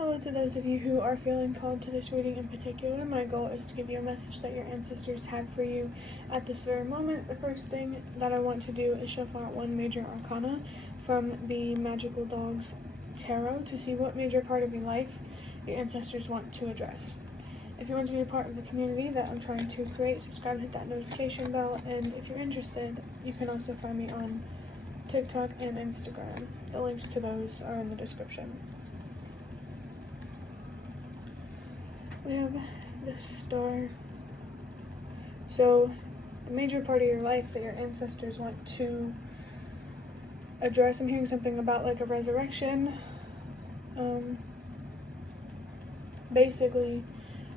Hello to those of you who are feeling called to this reading in particular. My goal is to give you a message that your ancestors have for you at this very moment. The first thing that I want to do is shuffle out one major arcana from the Magical Dogs Tarot to see what major part of your life your ancestors want to address. If you want to be a part of the community that I'm trying to create, subscribe, hit that notification bell, and if you're interested, you can also find me on TikTok and Instagram. The links to those are in the description. We have the Star. So, a major part of your life that your ancestors want to address. I'm hearing something about like a resurrection. Basically,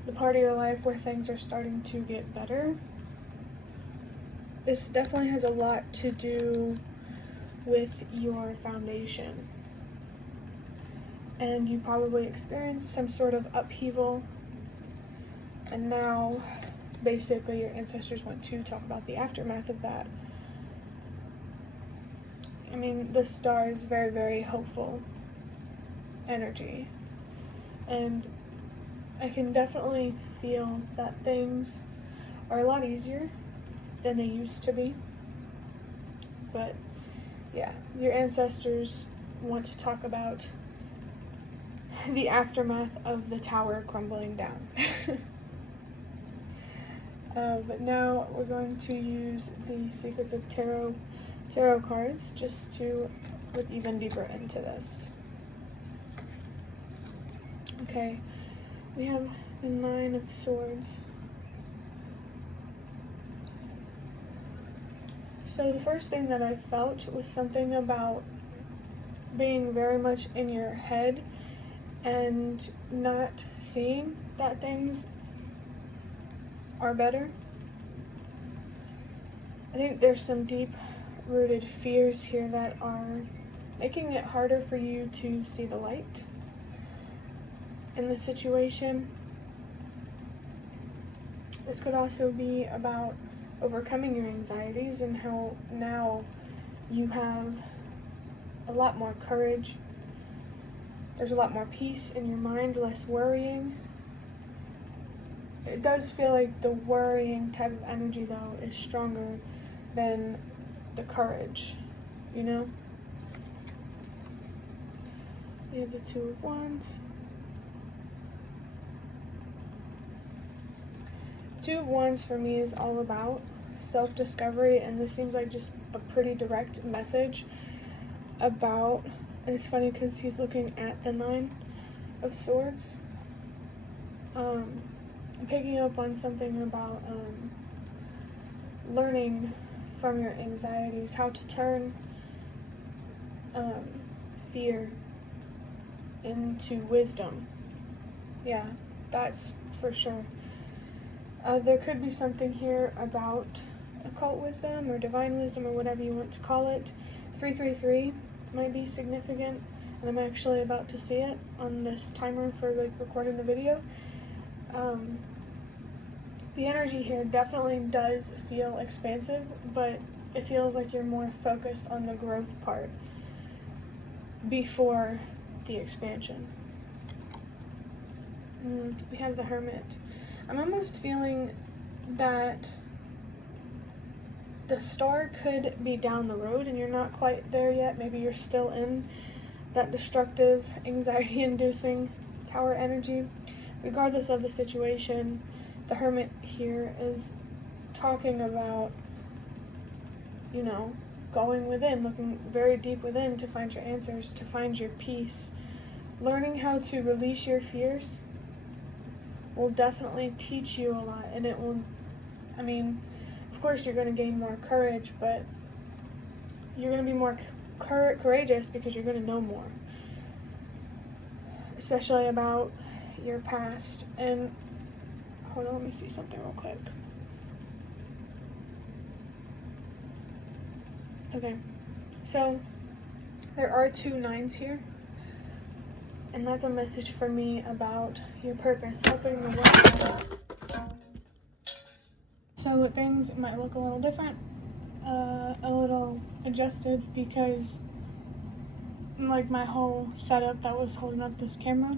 the part of your life where things are starting to get better. This definitely has a lot to do with your foundation. And you probably experienced some sort of upheaval. And now, basically, your ancestors want to talk about the aftermath of that. I mean, the Star is very, very hopeful energy. And I can definitely feel that things are a lot easier than they used to be. But, yeah, your ancestors want to talk about the aftermath of the tower crumbling down. But now we're going to use the Secrets of Tarot cards just to look even deeper into this. Okay, we have the Nine of Swords. So the first thing that I felt was something about being very much in your head and not seeing that things are better. I think there's some deep-rooted fears here that are making it harder for you to see the light in the situation. This could also be about overcoming your anxieties and how now you have a lot more courage. There's a lot more peace in your mind, less worrying. It does feel like the worrying type of energy, though, is stronger than the courage, you know? We have the Two of Wands. Two of Wands for me is all about self-discovery, and this seems like just a pretty direct message about, and it's funny because he's looking at the Nine of Swords. I'm picking up on something about learning from your anxieties, how to turn fear into wisdom. Yeah, that's for sure. There could be something here about occult wisdom or divine wisdom or whatever you want to call it. 333 might be significant, and I'm actually about to see it on this timer for like recording the video. The energy here definitely does feel expansive, but it feels like you're more focused on the growth part before the expansion. We have the Hermit. I'm almost feeling that the Star could be down the road and you're not quite there yet. Maybe you're still in that destructive, anxiety-inducing tower energy. Regardless of the situation, the Hermit here is talking about, you know, going within, looking very deep within to find your answers, to find your peace. Learning how to release your fears will definitely teach you a lot, and it will, I mean, of course you're going to gain more courage, but you're going to be more courageous because you're going to know more, especially about your past. And hold on, let me see something real quick. Okay, so there are two nines here, and that's a message for me about your purpose, helping the world. So things might look a little different, a little adjusted, because like my whole setup that was holding up this camera,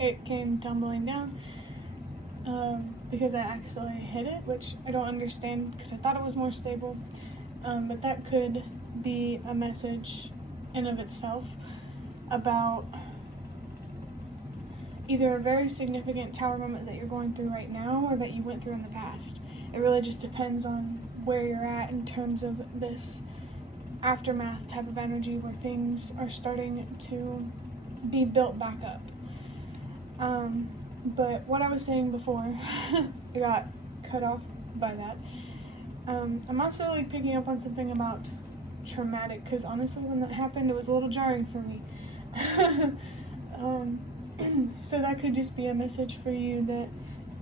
it came tumbling down because I actually hit it, which I don't understand because I thought it was more stable. But that could be a message in of itself about either a very significant tower moment that you're going through right now or that you went through in the past. It really just depends on where you're at in terms of this aftermath type of energy where things are starting to be built back up. But what I was saying before, I got cut off by that. I'm also like picking up on something about traumatic, because honestly when that happened it was a little jarring for me. So that could just be a message for you that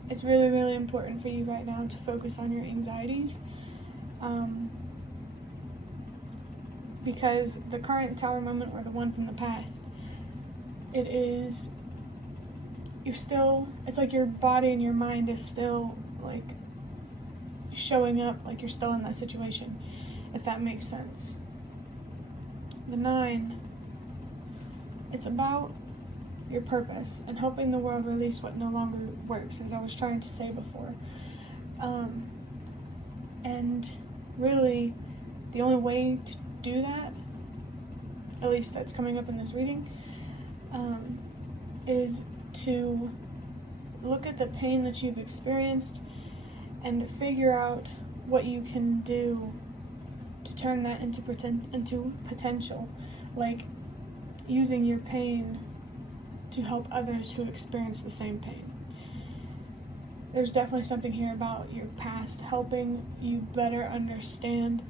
it's really, really important for you right now to focus on your anxieties. Because the current tower moment or the one from the past, it's like your body and your mind is still like showing up like you're still in that situation, if that makes sense. The 9, it's about your purpose and helping the world release what no longer works, as I was trying to say before. And really, the only way to do that, at least that's coming up in this reading, is to look at the pain that you've experienced and figure out what you can do to turn that into potential, like using your pain to help others who experience the same pain. There's definitely something here about your past helping you better understand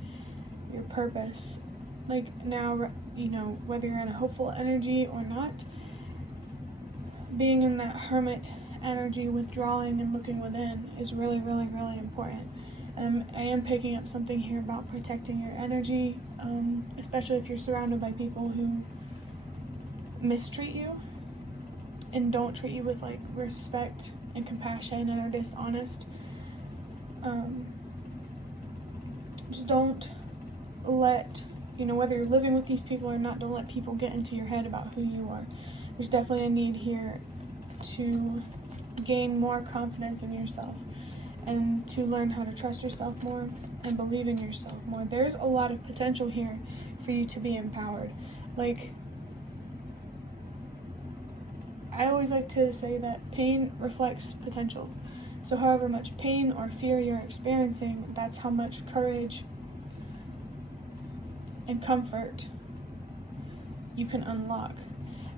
your purpose. Like now, you know, whether you're in a hopeful energy or not, being in that hermit energy, withdrawing and looking within, is really, really, really important. I am picking up something here about protecting your energy, especially if you're surrounded by people who mistreat you and don't treat you with like respect and compassion and are dishonest. Just don't let, you know, whether you're living with these people or not, don't let people get into your head about who you are. There's definitely a need here to gain more confidence in yourself and to learn how to trust yourself more and believe in yourself more. There's a lot of potential here for you to be empowered. Like, I always like to say that pain reflects potential. So however much pain or fear you're experiencing, that's how much courage and comfort you can unlock.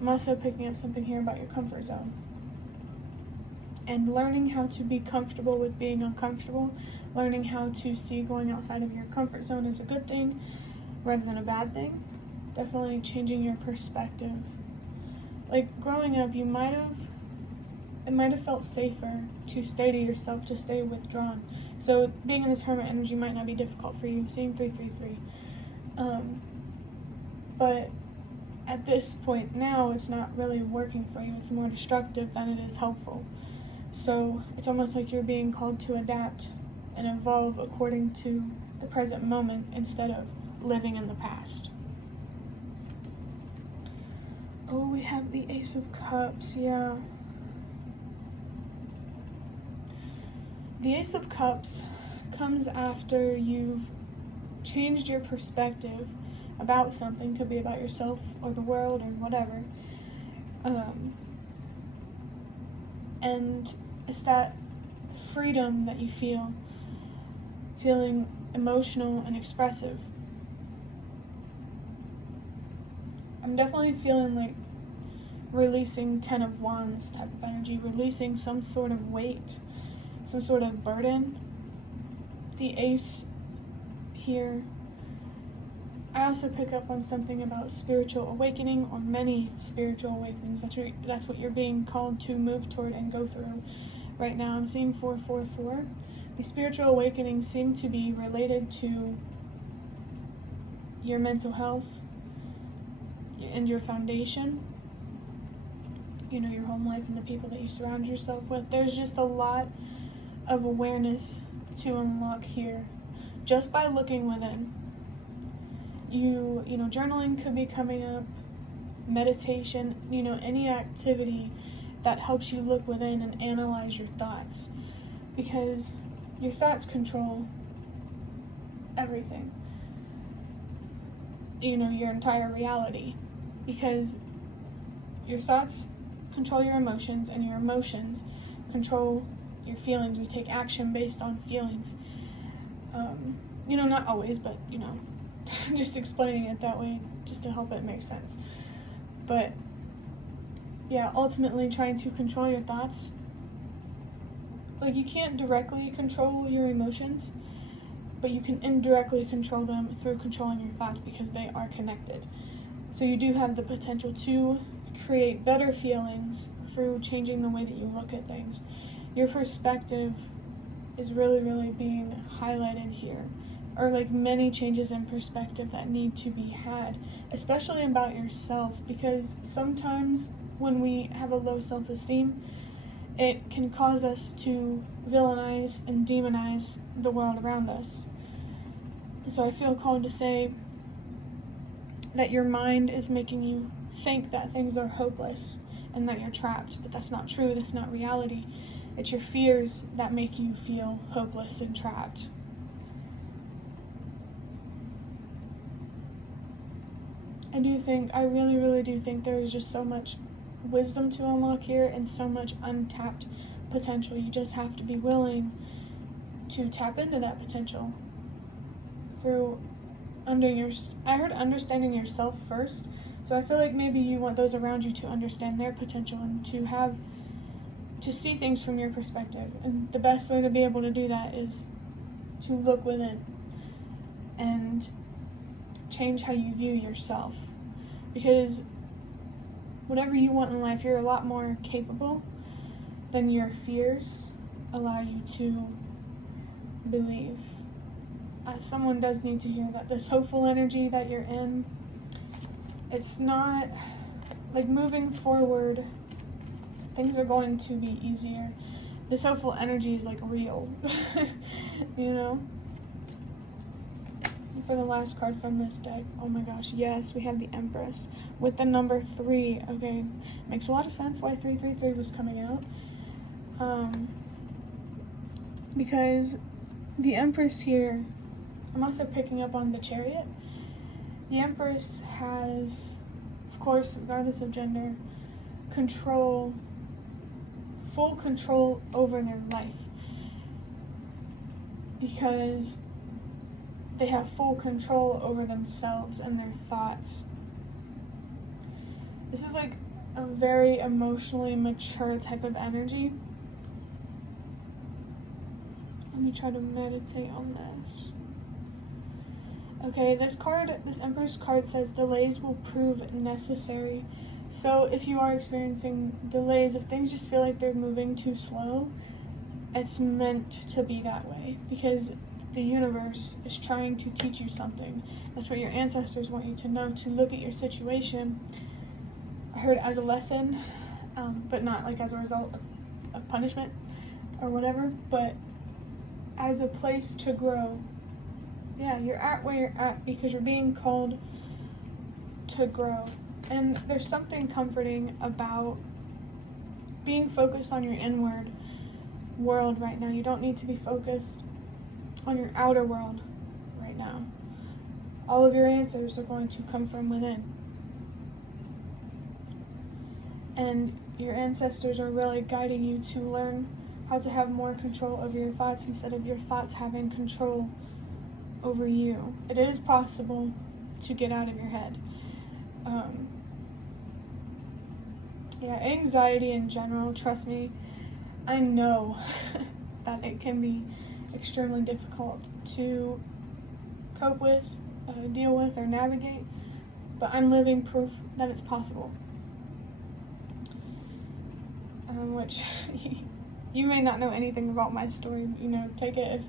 I'm also picking up something here about your comfort zone. And learning how to be comfortable with being uncomfortable, learning how to see going outside of your comfort zone as a good thing rather than a bad thing. Definitely changing your perspective. Like growing up, it might have felt safer to stay to yourself, to stay withdrawn. So being in this hermit energy might not be difficult for you, seeing 333. But at this point now, it's not really working for you. It's more destructive than it is helpful. So it's almost like you're being called to adapt and evolve according to the present moment instead of living in the past. Oh, we have the Ace of Cups, yeah. The Ace of Cups comes after you've changed your perspective about something. Could be about yourself or the world or whatever. And it's that freedom that you feel, feeling emotional and expressive. I'm definitely feeling like releasing 10 of Wands type of energy, releasing some sort of weight, some sort of burden. The Ace here. I also pick up on something about spiritual awakening, or many spiritual awakenings. That's what you're being called to move toward and go through right now. I'm seeing 444. The spiritual awakenings seem to be related to your mental health and your foundation, you know, your home life and the people that you surround yourself with. There's just a lot of awareness to unlock here just by looking within. You know, journaling could be coming up, meditation, any activity that helps you look within and analyze your thoughts, because your thoughts control everything, your entire reality, because your thoughts control your emotions, and your emotions control your feelings. We take action based on feelings. Not always, but, just explaining it that way just to help it make sense. But, yeah, ultimately trying to control your thoughts. Like, you can't directly control your emotions, but you can indirectly control them through controlling your thoughts, because they are connected. So you do have the potential to create better feelings through changing the way that you look at things. Your perspective is really, really being highlighted here, or like many changes in perspective that need to be had, especially about yourself, because sometimes when we have a low self-esteem, it can cause us to villainize and demonize the world around us. So I feel called to say that your mind is making you think that things are hopeless and that you're trapped, but that's not true. That's not reality. It's your fears that make you feel hopeless and trapped. I really, really do think there is just so much wisdom to unlock here and so much untapped potential. You just have to be willing to tap into that potential through I heard understanding yourself first. So I feel like maybe you want those around you to understand their potential and to see things from your perspective. And the best way to be able to do that is to look within and change how you view yourself. Because whatever you want in life, you're a lot more capable than your fears allow you to believe. Someone does need to hear that this hopeful energy that you're in, it's not like moving forward, things are going to be easier. This hopeful energy is like real, For the last card from this deck, oh my gosh, yes, we have the Empress with the number 3. Okay, makes a lot of sense why 333 was coming out. Because the Empress here, I'm also picking up on the Chariot. The Empress has, of course, regardless of gender, full control over their life, because they have full control over themselves and their thoughts. This is like a very emotionally mature type of energy. Let me try to meditate on this. Okay, this Empress card says delays will prove necessary. So if you are experiencing delays, if things just feel like they're moving too slow, it's meant to be that way, because the universe is trying to teach you something. That's what your ancestors want you to know, to look at your situation, I heard, as a lesson, but not like as a result of punishment or whatever, but as a place to grow. Yeah, you're at where you're at because you're being called to grow. And there's something comforting about being focused on your inward world right now. You don't need to be focused on your outer world right now. All of your answers are going to come from within. And your ancestors are really guiding you to learn how to have more control over your thoughts instead of your thoughts having control over you. It is possible to get out of your head. Anxiety in general, trust me, I know that it can be extremely difficult to cope with, deal with, or navigate, but I'm living proof that it's possible. Which you may not know anything about my story, take it if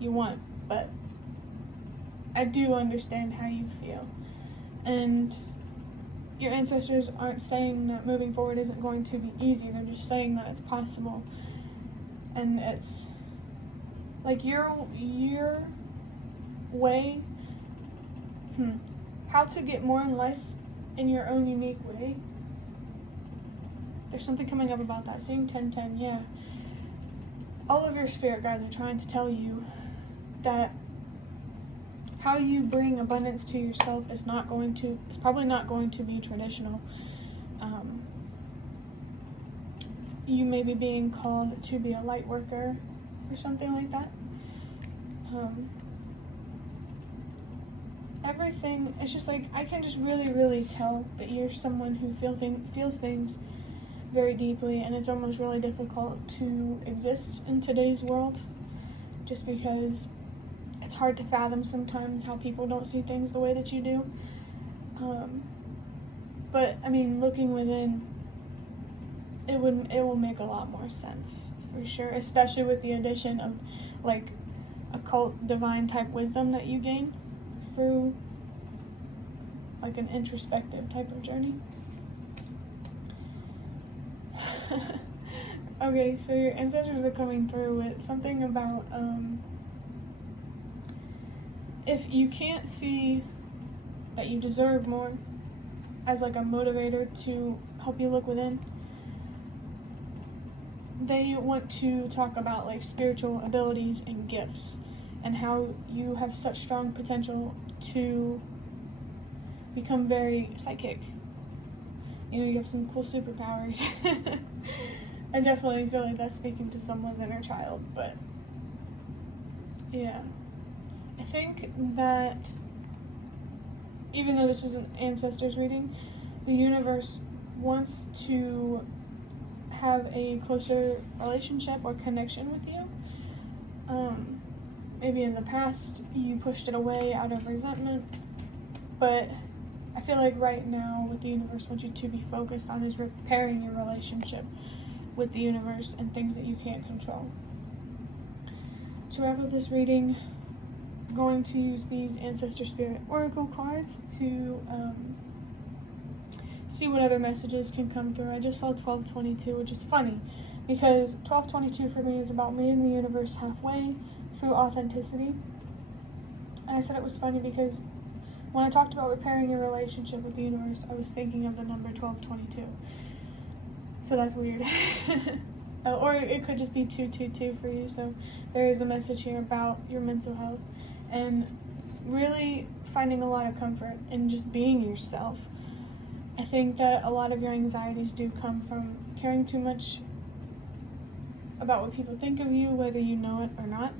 you want, but I do understand how you feel. And your ancestors aren't saying that moving forward isn't going to be easy, they're just saying that it's possible. And it's like your way, how to get more in life in your own unique way. There's something coming up about that. Seeing 1010, yeah. All of your spirit guides are trying to tell you that how you bring abundance to yourself is probably not going to be traditional. You may be being called to be a light worker or something like that. Everything, it's just like, I can just really tell that you're someone who feels things very deeply, and it's almost really difficult to exist in today's world, just because it's hard to fathom sometimes how people don't see things the way that you do. But I mean, looking within, it will make a lot more sense for sure, especially with the addition of like occult divine type wisdom that you gain through like an introspective type of journey. Okay, so your ancestors are coming through with something about if you can't see that you deserve more as like a motivator to help you look within, they want to talk about like spiritual abilities and gifts and how you have such strong potential to become very psychic. You know, you have some cool superpowers. I definitely feel like that's speaking to someone's inner child, but yeah. I think that even though this is an ancestors reading, the universe wants to have a closer relationship or connection with you. Maybe in the past you pushed it away out of resentment, but I feel like right now what the universe wants you to be focused on is repairing your relationship with the universe and things that you can't control. To wrap up this reading, I'm going to use these Ancestor Spirit Oracle cards to see what other messages can come through. I just saw 1222, which is funny because 1222 for me is about meeting the universe halfway through authenticity. And I said it was funny because when I talked about repairing your relationship with the universe, I was thinking of the number 1222. So that's weird. Or it could just be 222 for you. So there is a message here about your mental health and really finding a lot of comfort in just being yourself. I think that a lot of your anxieties do come from caring too much about what people think of you, whether you know it or not.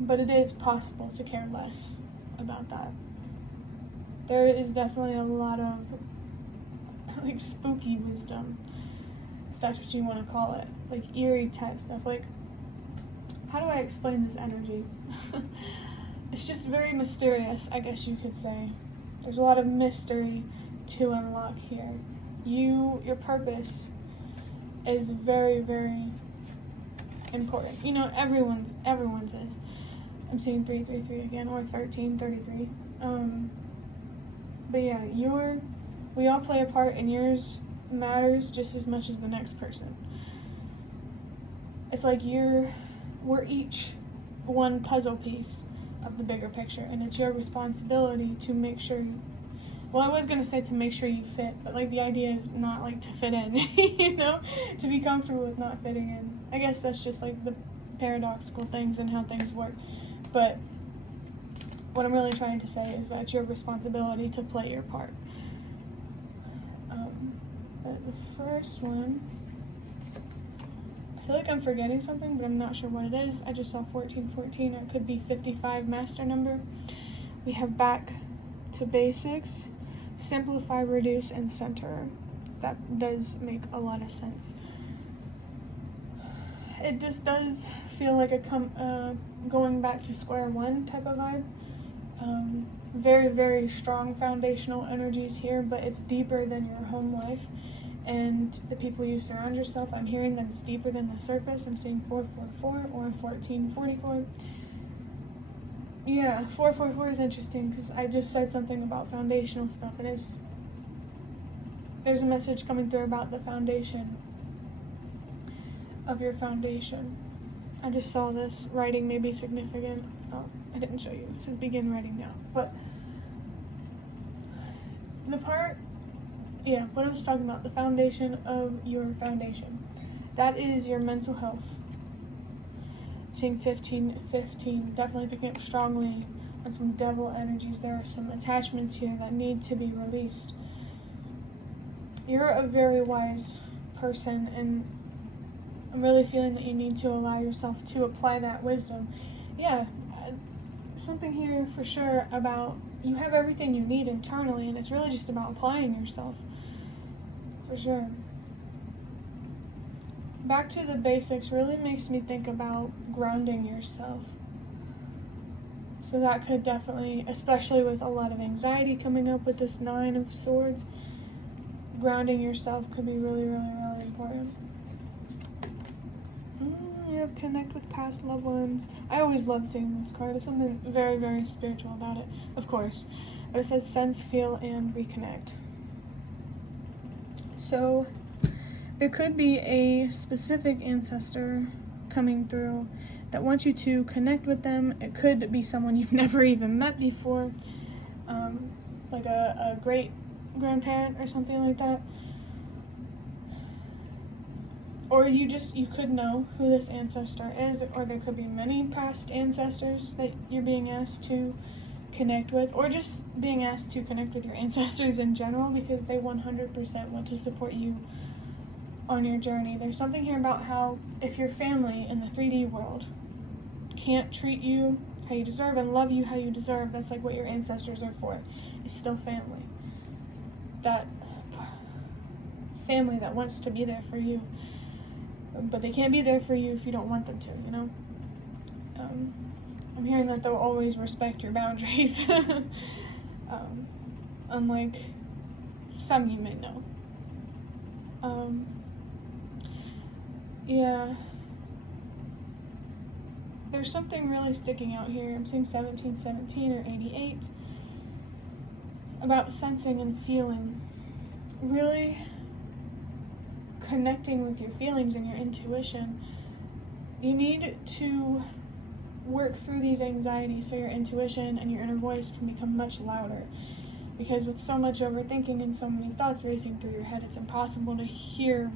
But it is possible to care less about that. There is definitely a lot of like spooky wisdom, if that's what you want to call it, like eerie type stuff. Like, how do I explain this energy? It's just very mysterious, I guess you could say. There's a lot of mystery to unlock here. Your purpose is very, very important. You know, everyone's is. I'm seeing 333 again, or 1333. But yeah, we all play a part, and yours matters just as much as the next person. It's like we're each one puzzle piece of the bigger picture, and it's your responsibility to make sure well, I was gonna say to make sure you fit, but like the idea is not like to fit in, you know, to be comfortable with not fitting in. I guess that's just like the paradoxical things and how things work. But what I'm really trying to say is that it's your responsibility to play your part. But the first one, I feel like I'm forgetting something, but I'm not sure what it is. I just saw 1414, or it could be 55 master number. We have back to basics, simplify, reduce, and center. That does make a lot of sense. It just does feel like a going back to square one type of vibe. Very, very strong foundational energies here, but it's deeper than your home life and the people you surround yourself. I'm hearing that it's deeper than the surface. I'm seeing 444 or 1444. Yeah, 444 is interesting because I just said something about foundational stuff, and there's a message coming through about the foundation of your foundation. I just saw this writing may be significant. Oh, I didn't show you. It says begin writing now. But what I was talking about, the foundation of your foundation. That is your mental health. Seeing 15, definitely picking up strongly on some devil energies. There are some attachments here that need to be released. You're a very wise person, and I'm really feeling that you need to allow yourself to apply that wisdom. Yeah, something here for sure about you have everything you need internally, and it's really just about applying yourself. For sure. Back to the basics really makes me think about grounding yourself. So that could definitely, especially with a lot of anxiety coming up with this 9 of Swords, grounding yourself could be really, really, really important. You have connect with past loved ones. I always love seeing this card. There's something very, very spiritual about it, of course. But it says sense, feel, and reconnect. So there could be a specific ancestor coming through that wants you to connect with them. It could be someone you've never even met before, like a great grandparent or something like that. Or you could know who this ancestor is, or there could be many past ancestors that you're being asked to connect with, or just being asked to connect with your ancestors in general, because they 100% want to support you on your journey. There's something here about how if your family in the 3D world can't treat you how you deserve and love you how you deserve, that's like what your ancestors are for. It's still family. That family that wants to be there for you, but they can't be there for you if you don't want them to, you know? I'm hearing that they'll always respect your boundaries, unlike some you may know. Yeah. There's something really sticking out here. I'm seeing 1717 or 88 about sensing and feeling. Really connecting with your feelings and your intuition. You need to work through these anxieties so your intuition and your inner voice can become much louder. Because with so much overthinking and so many thoughts racing through your head, it's impossible to hear,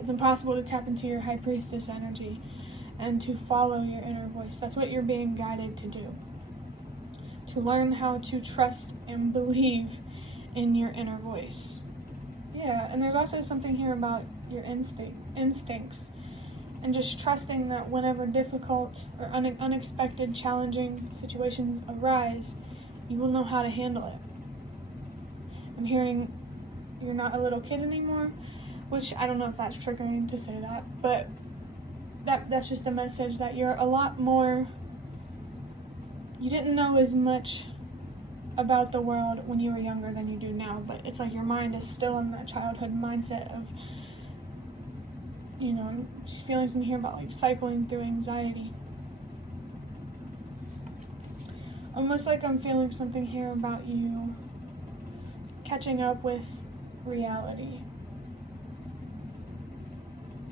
it's impossible to tap into your High Priestess energy and to follow your inner voice. That's what you're being guided to do. To learn how to trust and believe in your inner voice. Yeah, and there's also something here about your instincts, and just trusting that whenever difficult or unexpected, challenging situations arise, you will know how to handle it. I'm hearing you're not a little kid anymore, which I don't know if that's triggering to say that, but that's just a message that you're a lot more, you didn't know as much about the world when you were younger than you do now, but it's like your mind is still in that childhood mindset of, just feeling something here about like cycling through anxiety. Almost like I'm feeling something here about you catching up with reality.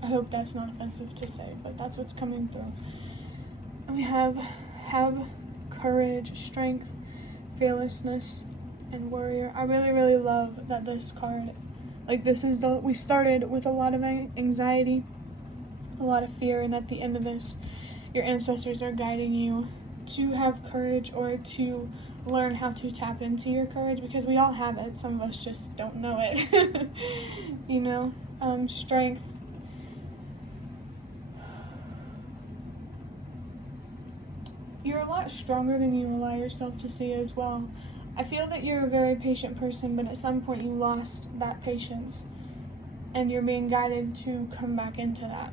I hope that's not offensive to say, but that's what's coming through. And we have courage, strength, fearlessness, and warrior. I really, really love that this card, we started with a lot of anxiety, a lot of fear, and at the end of this, your ancestors are guiding you to have courage, or to learn how to tap into your courage, because we all have it. Some of us just don't know it. Strength. You're a lot stronger than you allow yourself to see as well. I feel that you're a very patient person, but at some point you lost that patience, and you're being guided to come back into that.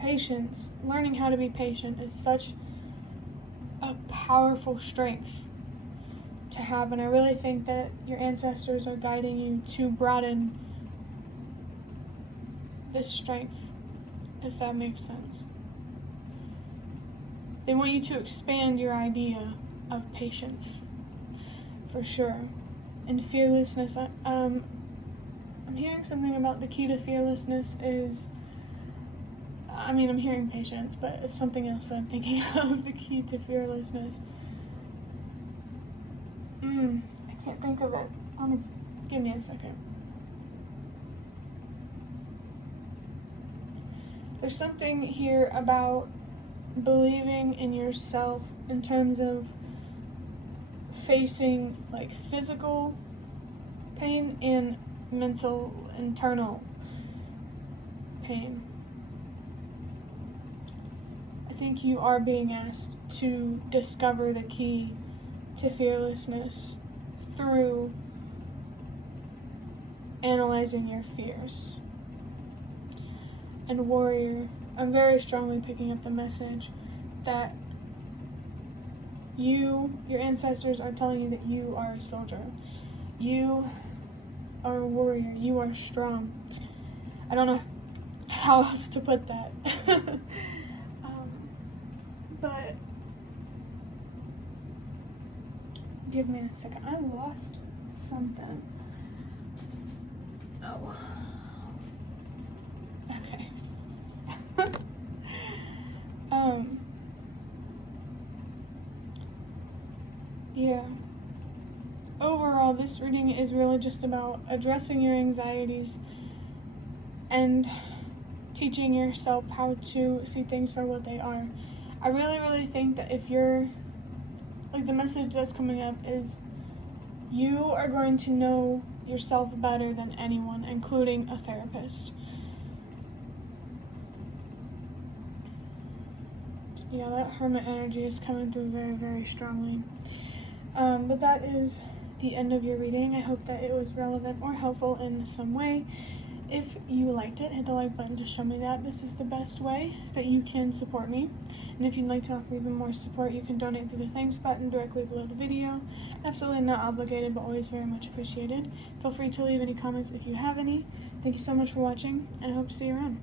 Patience, learning how to be patient, is such a powerful strength to have, and I really think that your ancestors are guiding you to broaden this strength, if that makes sense. They want you to expand your idea of patience, for sure. And fearlessness, I'm hearing something about the key to fearlessness is, I'm hearing patience, but it's something else that I'm thinking of, the key to fearlessness. I can't think of it. Give me a second. There's something here about believing in yourself in terms of facing like physical pain and mental, internal pain. I think you are being asked to discover the key to fearlessness through analyzing your fears. And Warrior, I'm very strongly picking up the message that your ancestors are telling you that you are a soldier. You are a warrior. You are strong. I don't know how else to put that. But give me a second. I lost something. Oh. Okay. Yeah. Overall, this reading is really just about addressing your anxieties and teaching yourself how to see things for what they are. I really think that if you're, like, the message that's coming up is you are going to know yourself better than anyone, including a therapist. Yeah, that Hermit energy is coming through very strongly. But that is the end of your reading. I hope that it was relevant or helpful in some way. If you liked it, hit the like button to show me that this is the best way that you can support me. And if you'd like to offer even more support, you can donate through the thanks button directly below the video. Absolutely not obligated, but always very much appreciated. Feel free to leave any comments if you have any. Thank you so much for watching, and I hope to see you around.